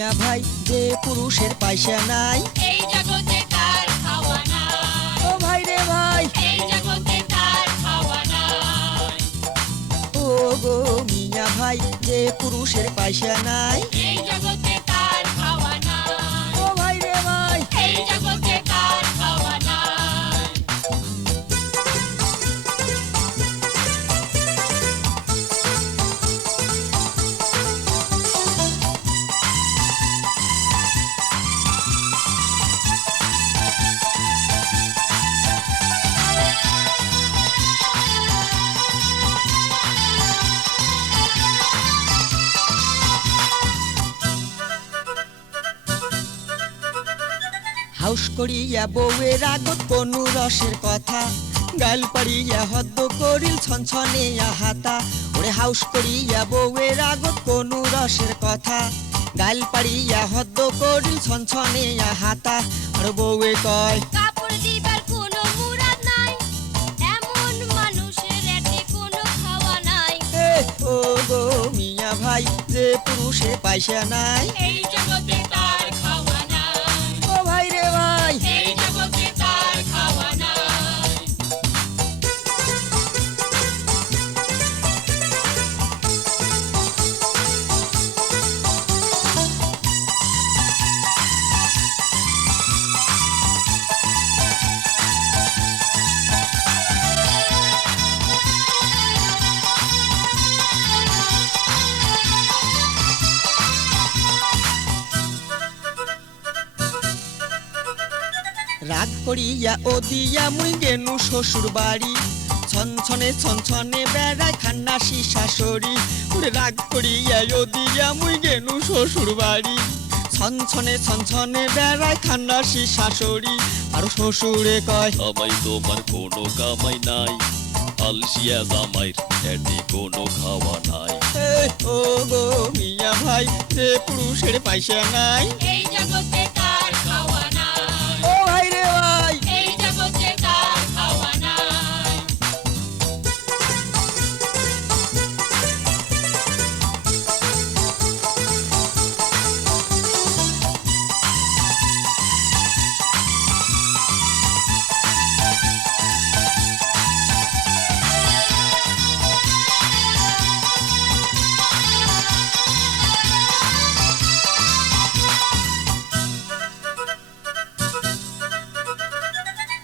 মিয়া ভাই যে পুরুষের পয়সা নাই। এই জগতে তার খাওয়া নাই। ও ভাই রে ভাই। এই জগতে তার খাওয়া নাই। ও গো মিয়া ভাই যে পুরুষের পয়সা নাই। এই জগতে হাউস করিয়া বউয়ের আগত কোনো রসের কথা। গাল পাড়িয়া হদ্দ করিল ছনছনিয়া হাতা ওরে হাউস করিয়া বউয়ের আগত কোনো রসের কথা। গাল পাড়িয়া হদ্দ করিল ছনছনিয়া হাতা আর বউয়ে কয় ও গো মিয়া ভাই যে পুরুষে পয়সা নাই। এই জগতে তার রাগ করিয়া ও দিয়া মুই গেনু শ্বশুর বাড়ি ছনছনে ছনছনে বেড়ায় খান্নাসি শাশুড়ি ওরে রাগ করিয়া ও দিয়া মুই গেনু শ্বশুর বাড়ি ছনছনে ছনছনে বেড়ায় খান্নাসি শাশুড়ি আর শ্বশুরে কয় জামাই তোমার কোনো কামাই নাই। আলসিয়া জামাইর এটি কোনো খাওয়া নাই। এ, ও গো মিয়া ভাই যে পুরুষের পয়সা নাই। এই জগতে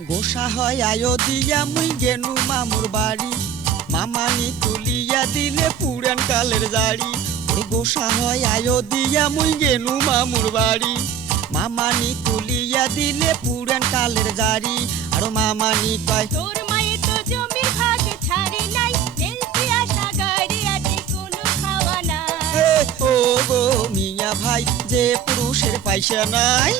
গোসা হয় আয়ো দিয়া মুই গেনু মামুর বাড়ি। মামানি তুলিয়া দিলে পুরান কালের জাড়ি। ওরে গোসা হয় আয়ো দিয়া মুই গেনু মামুর বাড়ি। মামানি তুলিয়া দিলে পুরান কালের জাড়ি। আর মামানি কয় তোর মায়ে তো জমির ভাগ ছাড়ে নাই। ও গো মিয়া ভাই যে পুরুষের পয়সা নাই।